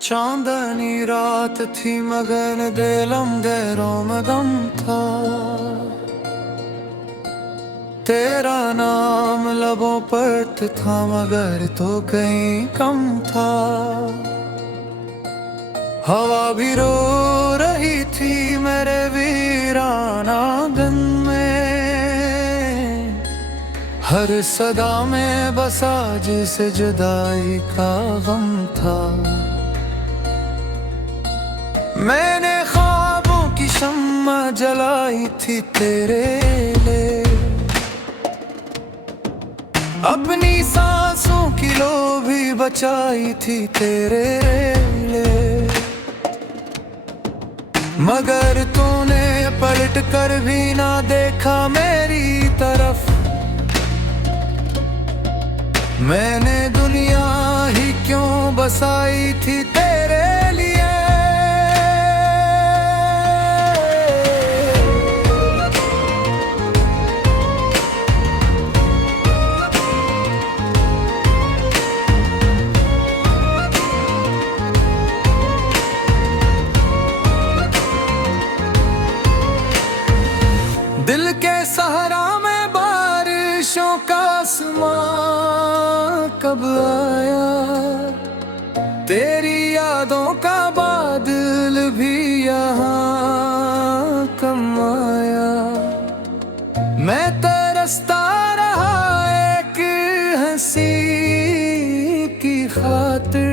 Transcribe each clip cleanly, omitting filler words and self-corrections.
चांदनी रात थी मगन दिलम गैरों में गम था। तेरा नाम लबों पर था मगर तो कहीं कम था। हवा भी रो रही थी मेरे वीराना दिन में, हर सदा में बसा जिसे जुदाई का गम था। मैंने ख्वाबों की शम्मा जलाई थी तेरे लिए, अपनी सांसों की लो भी बचाई थी तेरे लिए। मगर तूने पलट कर भी ना देखा मेरी तरफ। मैंने दुनिया ही क्यों बसाई थी तेरे लिए। दिल के सहारा में बारिशों का आसमां कब आया, तेरी यादों का बादल भी यहाँ कम आया। मैं तरसता रहा एक हंसी की खातिर,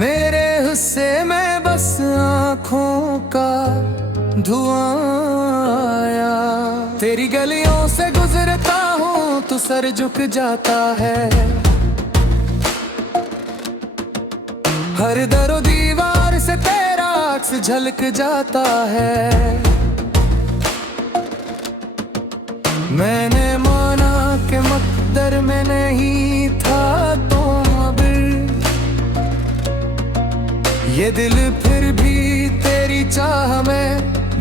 मेरे हिस्से में बस आँखों का धुआं आया। तेरी गलियों से गुजरता हूँ तो सर झुक जाता है, हर दरो दीवार से तेरा अक्स झलक जाता है। मैंने माना कि मकदर में नहीं था तो अब ये दिल फिर भी तेरी चाह में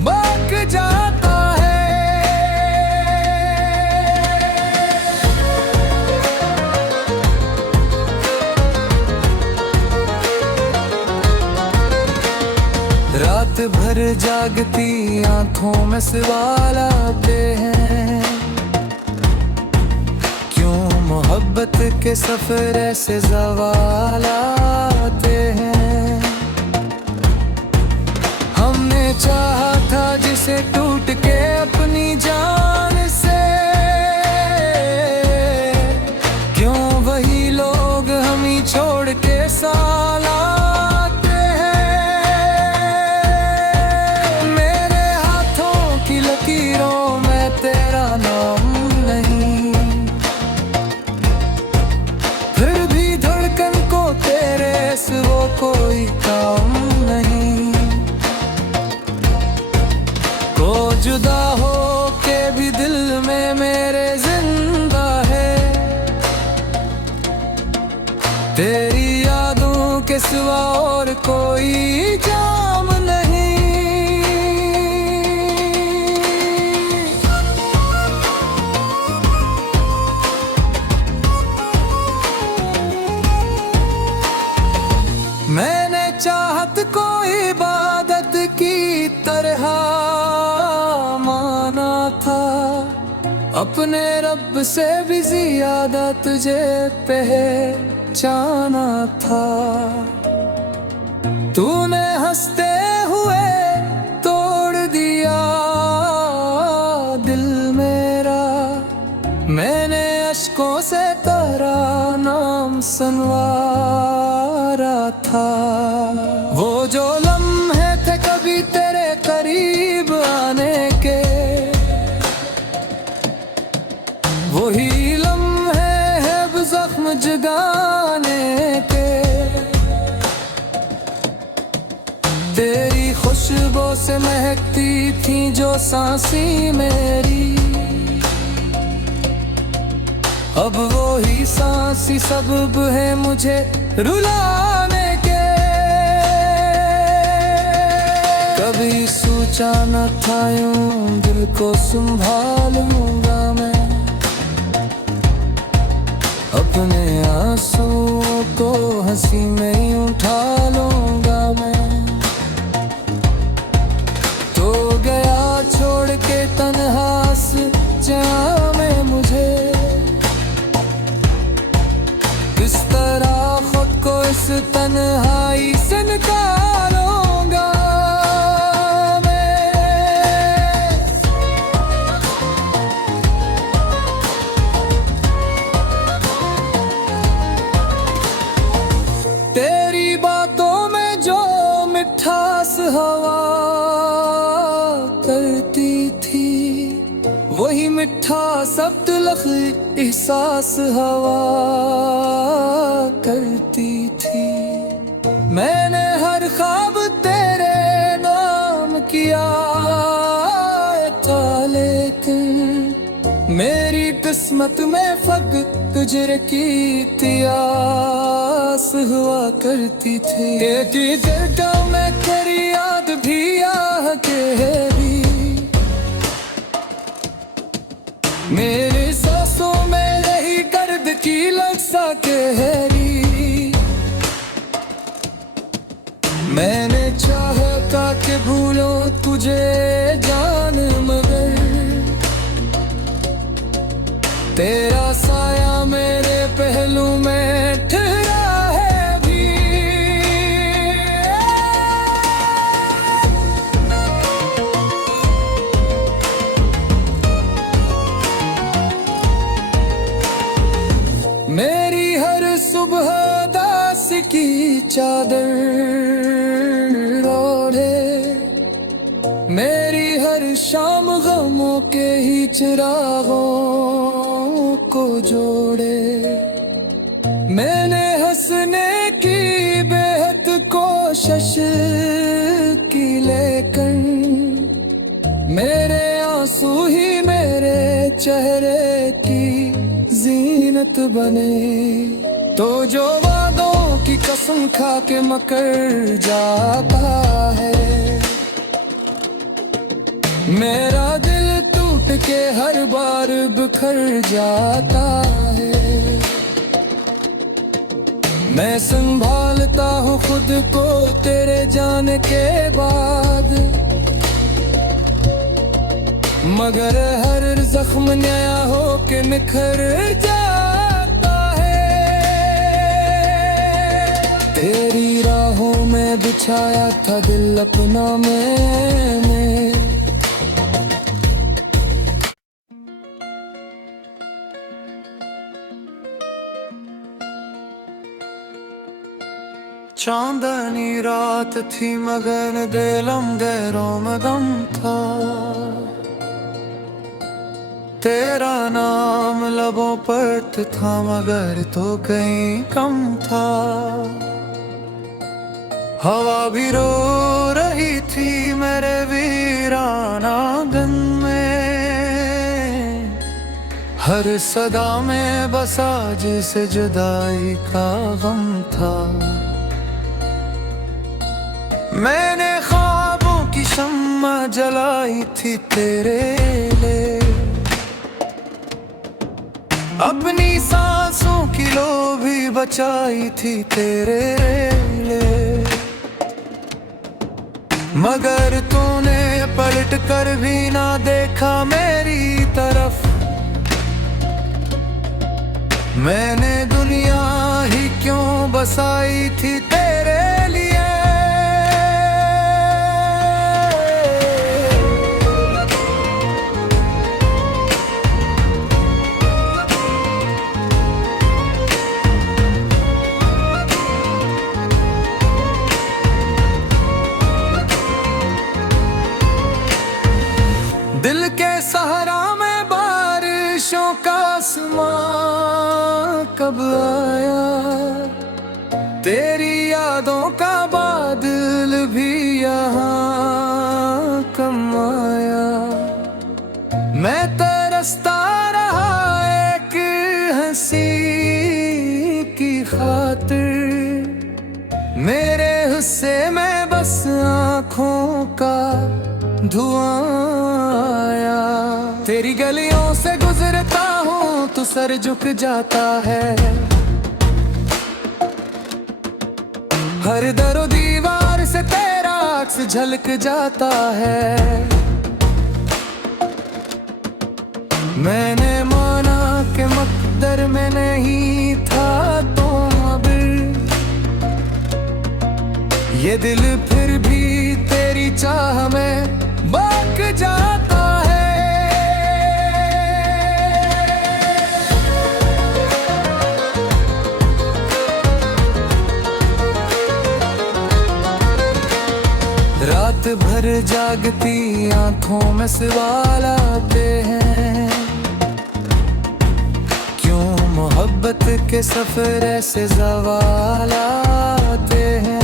बक जाता है। रात भर जागती आंखों में सवाल आते हैं, क्यों मोहब्बत के सफर ऐसे ज़वाल आते हैं। हमने चाहा था जिसे टूट के अपनी जान से, क्यों वही लोग हम ही छोड़ के साल आते हैं। मेरे हाथों की लकीरों में तेरा नाम नहीं, फिर भी धड़कन को तेरे सिवा कोई काम नहीं। जुदा हो के भी दिल में मेरे जिंदा है, तेरी यादों के सिवा और कोई जाम नहीं। मैंने चाहत को इबादत की तरह माना था, अपने रब से भी ज्यादा तुझे पहचाना था। तूने हंसते हुए तोड़ दिया दिल मेरा, मैंने अश्कों से तेरा नाम सुनवारा था। वो जो लम्हे थे कभी तेरे करीब आने के, वही लम्हे हैं अब जख्म जगाने के। तेरी खुशबू से महकती थी जो सांसी मेरी, अब वही सांसी सबब है मुझे रुलाने के। कभी सोचा न था यूं दिल को संभालूंगा मैं, अपने आंसुओं को हंसी में ही उठा पास जहाँ में मुझे किस तरह खुद को इस तन्हाई से निकालूंगा मैं। तेरी बातों में जो मिठास हवा करती थी, वही मिठा शब्द लख एहसास हवा करती थी। मैंने हर ख्वाब तेरे नाम किया था, लेकिन मेरी किस्मत में फक तुझे की त्यास हुआ करती थी। एक जगह में तेरी याद भी आ गहरी, मेरे सांसों में रही गर्द की लक्षा गहरी। मैंने चाहा था कि भूलो तुझे जान, मगर तेरा साया मेरे पहलू में ठहरा है अभी। मेरी हर सुबह दास की चादर ओढ़े, मेरी हर शाम गमों के ही चिरागों को जोड़े। मैंने हंसने की बेहद कोशिश की, लेकिन मेरे आंसू ही मेरे चेहरे की जीनत बने। तो जो वादों की कसम खा के मकर जाता है, मेरा दिल टूट के हर बार बिखर जाता है। मैं संभालता हूँ खुद को तेरे जाने के बाद, मगर हर जख्म नया हो के निखर जाता है। तेरी राहों में बिछाया था दिल अपना मैंने, चांदनी रात थी मगर दिल अंधेरों में गम था। तेरा नाम लबों पर था मगर तो कहीं कम था। हवा भी रो रही थी मेरे वीराना दिन में, हर सदा में बसा जिसे जुदाई का गम था। मैंने ख्वाबों की शम्मा जलाई थी तेरे लिए, अपनी सांसों की लो भी बचाई थी तेरे लिए, मगर तूने पलट कर भी ना देखा मेरी तरफ। मैंने दुनिया ही क्यों बसाई थी तेरे लिए। दिल के सहारा में बारिशों का आसमां कब आया, तेरी यादों का बादल भी यहाँ कम आया। मैं तरसता रहा एक हंसी की खातिर, मेरे हिस्से में बस आँखों का धुआं आया। तेरी गलियों से गुजरता हूँ तो सर झुक जाता है, हर दरो दीवार से तेरा अक्स झलक जाता है। मैंने माना कि मकदर में नहीं था तो अब ये दिल फिर भी तेरी चाह में बहक जाता है। रात भर जागती आंखों में सवाल आते हैं, क्यों मोहब्बत के सफर ऐसे ज़वाल आते हैं।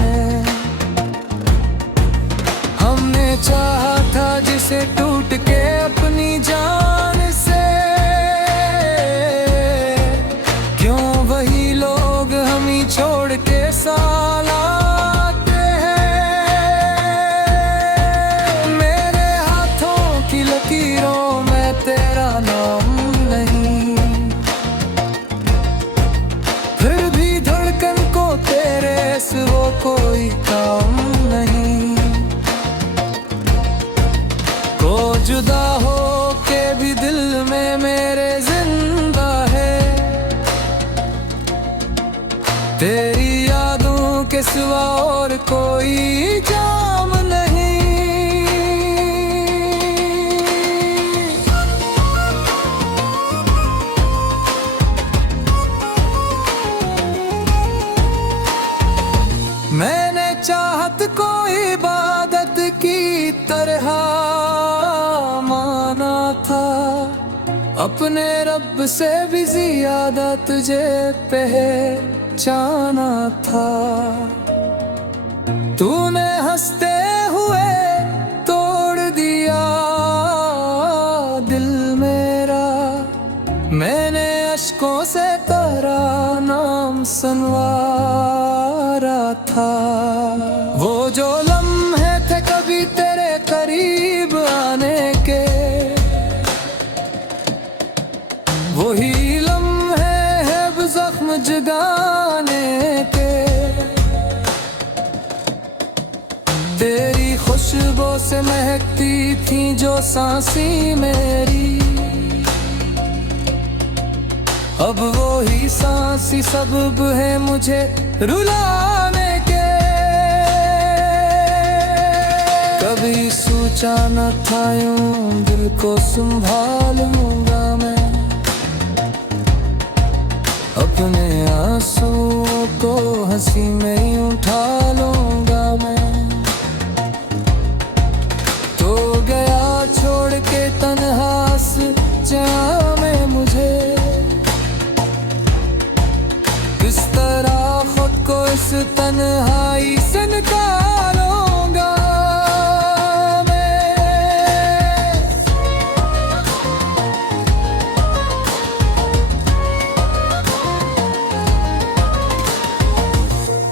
हमने चाहा था जिसे टूट के अपनी जान से, क्यों वही लोग हम ही छोड़ के साल आते हैं। मेरे हाथों की लकीरों में तेरा नाम नहीं, फिर भी धड़कन को तेरे सिवा कोई काम नहीं। को जुदा हो के भी दिल में मेरे जिंदा है, तेरी यादों के सिवा और कोई जाम नहीं। मैंने चाहत को इबादत की तरह माना था, अपने रब से भी ज्यादा तुझे पहचाना था। तूने हंसते हुए तोड़ दिया दिल मेरा, मैंने अश्कों से तेरा नाम सुनवारा था। वो जो लम्हे थे कभी तेरे करीब आने के, वही लम्हे है जख्म जगाने के। तेरी खुशबू से महकती थी जो सांसी मेरी, अब वो ही सांसी सबब है मुझे रुलाने के। कभी सोचा न था यूं दिल को संभालूंगा मैं, अपने आंसुओं को हंसी में ही उठा लूंगा मैं। तो गया छोड़ के तन्हा जहाँ में मुझे, किस तरह खुद को इस तन्हाई से निकालूंगा मैं।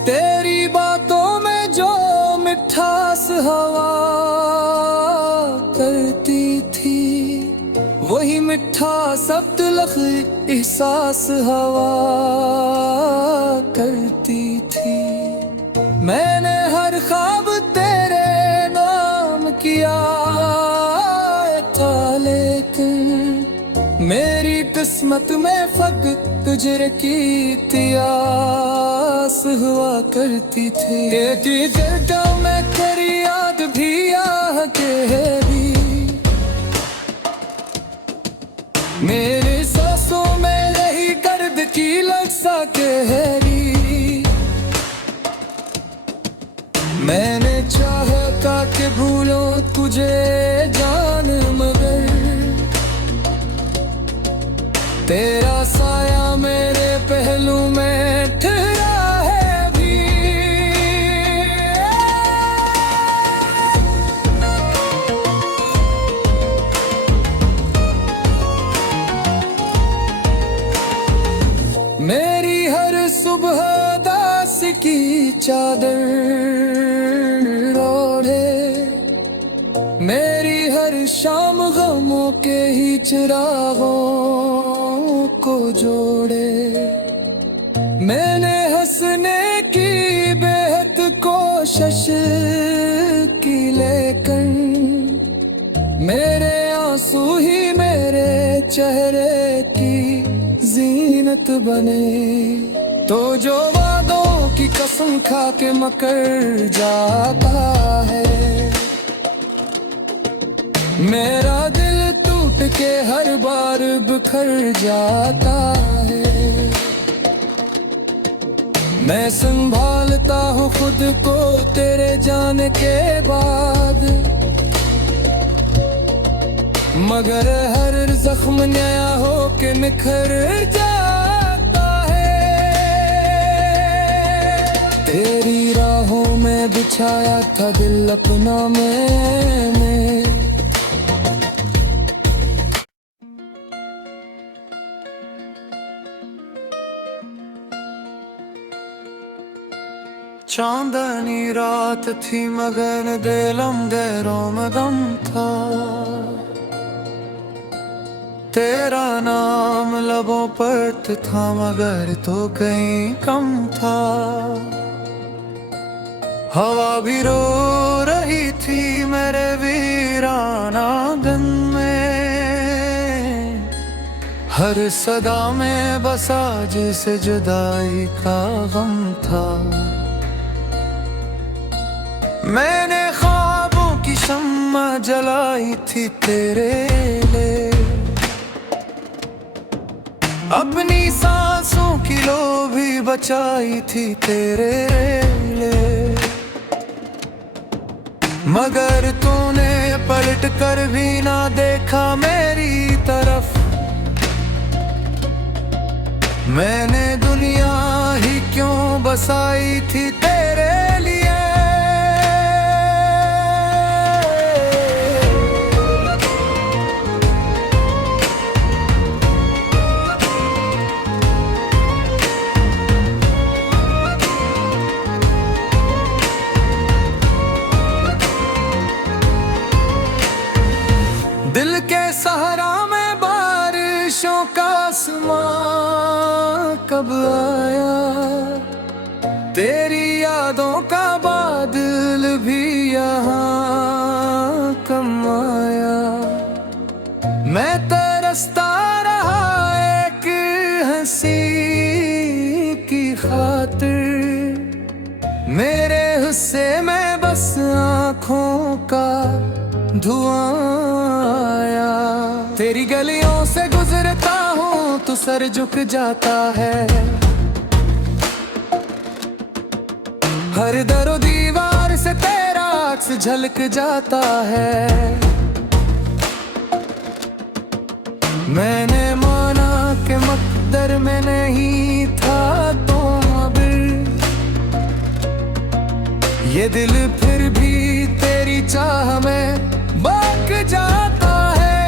तेरी बातों में जो मिठास हवा करती थी, वही मिठा सब तिलख एहसास हवा करती थी। मैंने हर ख्वाब तेरे नाम किया था, लेकिन मेरी किस्मत में फक तुझे की त्यास हुआ करती थी। तेरी दिल में तेरी याद भी आ गहरी, मेरे सांसों में रही दर्द की लफ्ज़ा गहरी। मैंने चाहा था कि भूलों तुझे जान, मगर तेरा साया मेरे पहलू में ठहरा है अभी। मेरी हर सुबह दास की चादर ओढ़े, मेरी हर शाम गमों के ही चिरागों को जोड़े। मैंने हंसने की बेहद कोशिश की, लेकिन मेरे आंसू ही मेरे चेहरे की जीनत बने। तो जो वादों की कसम खा के मुकर जाता है, मेरा दिल टूट के हर बार बिखर जाता है। मैं संभालता हूँ खुद को तेरे जाने के बाद, मगर हर जख्म नया हो के निखर जाता है। तेरी राहों में बिछाया था दिल अपना मैंने, चांदनी रात थी मगर दिलम गैरों में गम था। तेरा नाम लबों पर था मगर तो कहीं कम था। हवा भी रो रही थी मेरे वीराना दिन में, हर सदा में बसा जिसे जुदाई का गम था। मैंने ख्वाबों की शम्मा जलाई थी तेरे लिए, अपनी सांसों की लो भी बचाई थी तेरे लिए, मगर तूने पलट कर भी ना देखा मेरी तरफ। मैंने दुनिया ही क्यों बसाई थी तेरे लिए। दिल के सहारा में बारिशों का आसमां कब आया, तेरी यादों का बादल भी यहाँ कम आया। मैं तरसता रहा एक हंसी की खातिर, मेरे हिस्से में बस आँखों का धुआं आया। तेरी गलियों से गुजरता हूँ तो सर झुक जाता है, हर दरो दीवार से तेरा अक्स झलक जाता है। मैंने माना कि मकदर में नहीं था तो अब ये दिल फिर भी तेरी चाह में बक जाता है।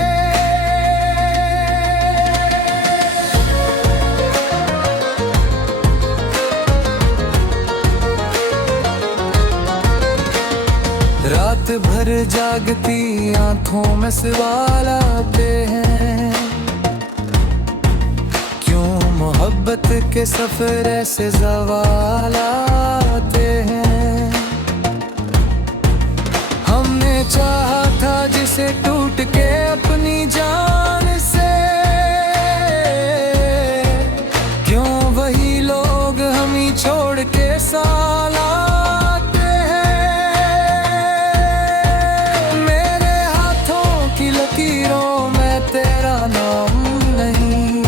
रात भर जागती आंखों में सवाल आते हैं, क्यों मोहब्बत के सफर ऐसे ज़वाल आते हैं। हमने चाहा था जिसे टूट के अपनी जान से, क्यों वही लोग हम ही छोड़ के साल आते हैं। मेरे हाथों की लकीरों में तेरा नाम नहीं,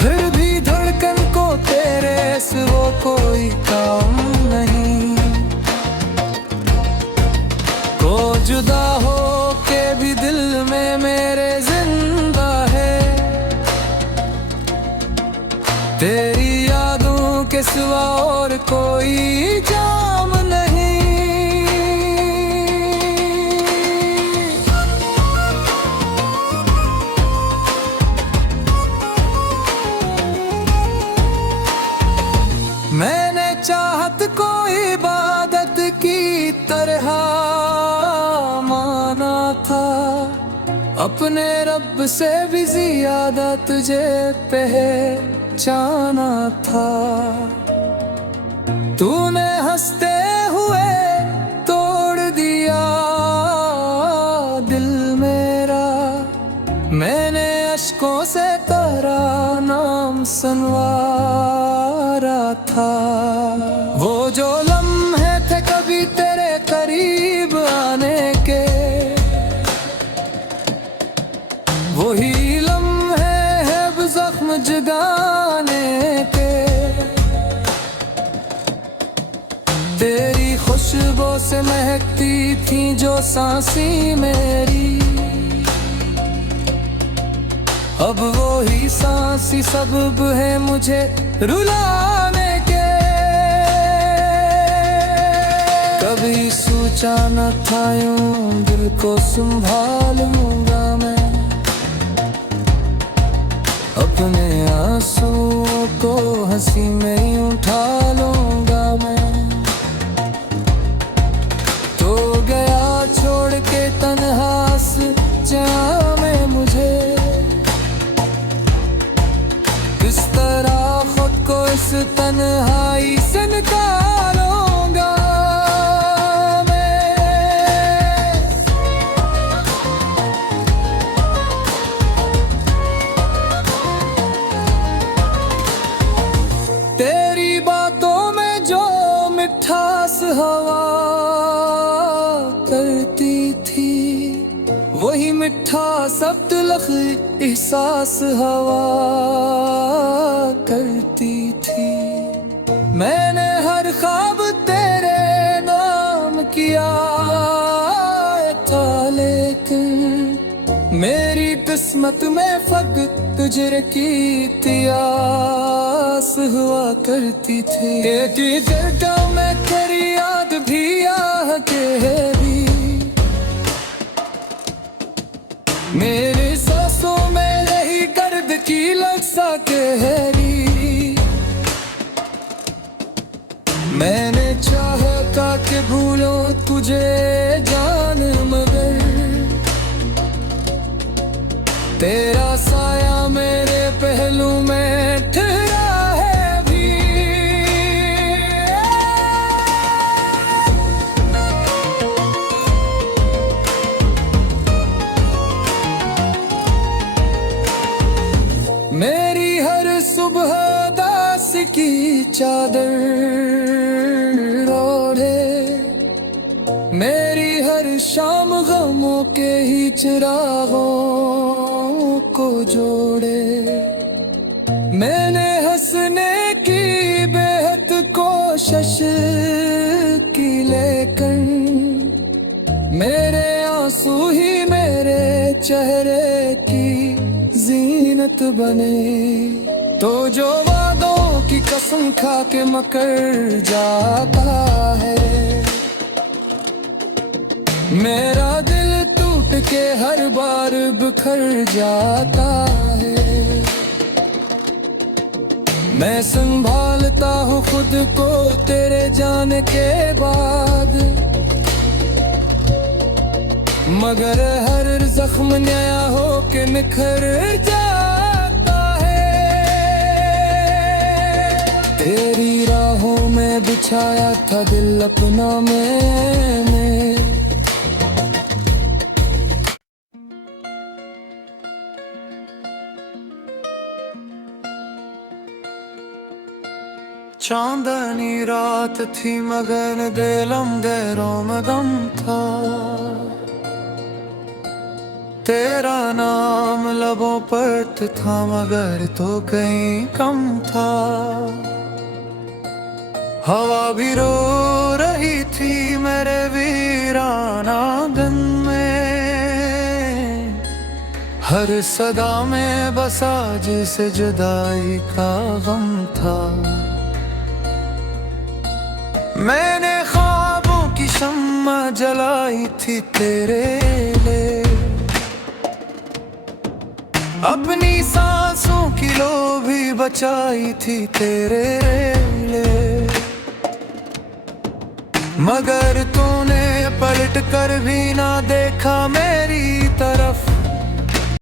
फिर भी धड़कन को तेरे से वो कोई काम नहीं। जुदा हो के भी दिल में मेरे जिंदा है, तेरी यादों के सिवा और कोई जाम नहीं। मैंने चाहत को इबादत की तरह माना था, अपने रब से भी ज्यादा तुझे पहचाना था। तूने हंसते हुए तोड़ दिया दिल मेरा, मैंने अश्कों से तेरा नाम सुनवारा था। वो जो लम्हे थे कभी तेरे करीब आने के, वही लम्हे है जख्म जगाने के। तेरी खुशबू से महकती थी जो सांसें मेरी, अब वो ही सांसी सबब है मुझे रुलाने के। कभी सोचा न था यूं दिल को संभालूंगा मैं, अपने आंसुओं को हंसी में यूं उठा लूंगा मैं। तो गया छोड़ के तन्हा जहाँ में मुझे, किस तरह खुद को इस तन्हाई से निकालूंगा मैं। तेरी बातों में जो मिठास हवा करती थी, वही मिठा सब तिलख एहसास हवा करती थी। मैंने हर ख्वाब तेरे नाम किया था, लेकिन मेरी किस्मत में फकत तुझे की त्यास हुआ करती थी। एक दिल में तेरी याद भी आह के भी, मेरे सांसों में रही गर्द की लफ्ज़ा गहरी। मैंने चाहा था कि भूलों तुझे जान, मगर तेरा साया मेरे पहलू में ठहरा है अभी। मेरी हर सुबह दास की चादर ओढ़े, मेरी हर शाम गमों के ही चिरागों को जोड़े। मैंने हंसने की बेहद कोशिश की, लेकिन मेरे आंसू ही मेरे चेहरे की जीनत बने। तो जो वादों की कसम खा के मकर जाता है, मेरा दिल टूट के हर बार बिखर जाता है। मैं संभालता हूँ खुद को तेरे जाने के बाद, मगर हर जख्म नया हो के निखर जाता है। तेरी राहों में बिछाया था दिल अपना मैंने, चांदनी रात थी मगर दिल अंधेरों में गम था। तेरा नाम लबों पर था मगर तो कहीं कम था। हवा भी रो रही थी मेरे वीराना दिन में, हर सदा में बसा जिसे जुदाई का गम था। मैंने ख्वाबों की शम्मा जलाई थी तेरे लिए, अपनी सांसों की लो भी बचाई थी तेरे लिए। मगर तूने पलट कर भी ना देखा मेरी तरफ,